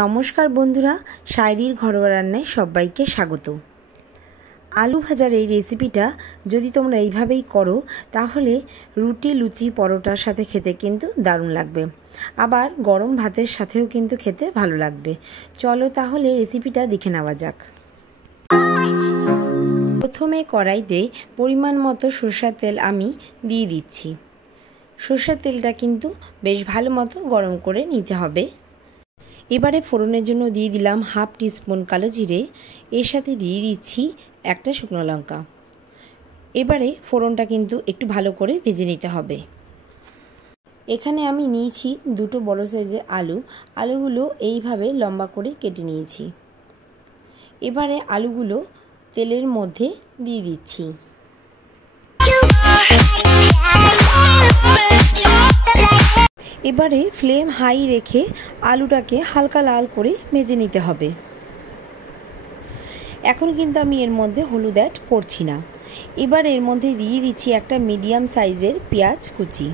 নমস্কার বন্ধুরা, শায়রির ঘরোয়া রান্নায় সবাইকে স্বাগত। আলু ভাজার এই রেসিপিটা যদি তোমরা এইভাবেই করো তাহলে রুটি, লুচি, পরোটার সাথে খেতে কিন্তু দারুণ লাগবে, আবার গরম ভাতের সাথেও কিন্তু খেতে ভালো লাগবে। চলো তাহলে রেসিপিটা দেখে নেওয়া যাক। প্রথমে কড়াইতে পরিমাণ মতো সরষের তেল আমি দিয়ে দিচ্ছি। সরষের তেলটা কিন্তু বেশ ভালো মতো গরম করে নিতে হবে। এবারে ফোড়নের জন্য দিয়ে দিলাম হাফ টিস্পুন কালো জিরে, এর সাথে দিয়ে দিচ্ছি একটা শুকনো লঙ্কা। এবারে ফোড়নটা কিন্তু একটু ভালো করে ভেজে নিতে হবে। এখানে আমি নিয়েছি দুটো বড় সাইজের আলুগুলো এইভাবে লম্বা করে কেটে নিয়েছি। এবারে আলুগুলো তেলের মধ্যে দিয়ে দিচ্ছি। এবারে ফ্লেম হাই রেখে আলুটাকে হালকা লাল করে ভেজে নিতে হবে। এখন কিন্তু আমি এর মধ্যে হলুদ অ্যাড করছি না। এবার এর মধ্যে দিয়ে দিচ্ছি একটা মিডিয়াম সাইজের পেঁয়াজ কুচি।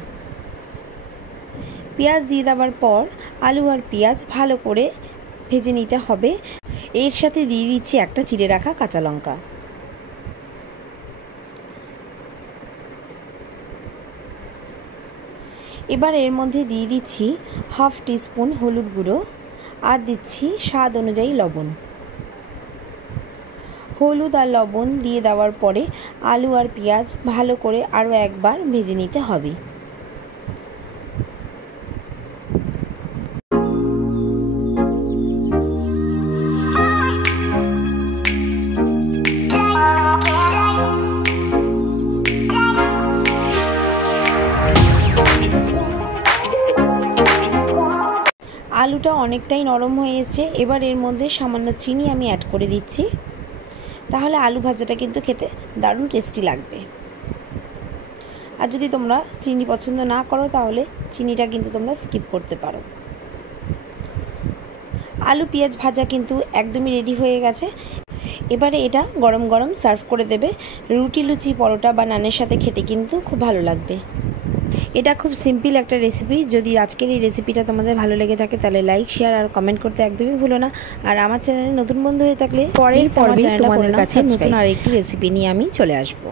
পেঁয়াজ দিয়ে দেওয়ার পর আলু আর পেঁয়াজ ভালো করে ভেজে নিতে হবে। এর সাথে দিয়ে দিচ্ছি একটা চিড়ে রাখা কাঁচা লঙ্কা। এবার এর মধ্যে দিয়ে দিচ্ছি হাফ টিস্পুন হলুদ গুঁড়ো আর দিচ্ছি স্বাদ অনুযায়ী লবণ। হলুদ আর লবণ দিয়ে দেওয়ার পরে আলু আর পেঁয়াজ ভালো করে আরও একবার ভেজে নিতে হবে। আলুটা অনেকটাই নরম হয়ে এসেছে। এবার এর মধ্যে সামান্য চিনি আমি অ্যাড করে দিচ্ছি, তাহলে আলু ভাজাটা কিন্তু খেতে দারুণ টেস্টি লাগবে। আর যদি তোমরা চিনি পছন্দ না করো তাহলে চিনিটা কিন্তু তোমরা স্কিপ করতে পারো। আলু পেঁয়াজ ভাজা কিন্তু একদমই রেডি হয়ে গেছে। এবারে এটা গরম গরম সার্ভ করে দেবে। রুটি, লুচি, পরোটা বা নানের সাথে খেতে কিন্তু খুব ভালো লাগবে। এটা খুব সিম্পল একটা রেসিপি। যদি আজকের এই রেসিপিটা তোমাদের ভালো লেগে থাকে তাহলে লাইক, শেয়ার আর কমেন্ট করতে একদমই ভুলো না। আর আমার চ্যানেলে নতুন বন্ধু হয়ে থাকলে পরের পর্বে তোমাদের কাছে নতুন আরেকটি রেসিপি নিয়ে আমি চলে আসবো।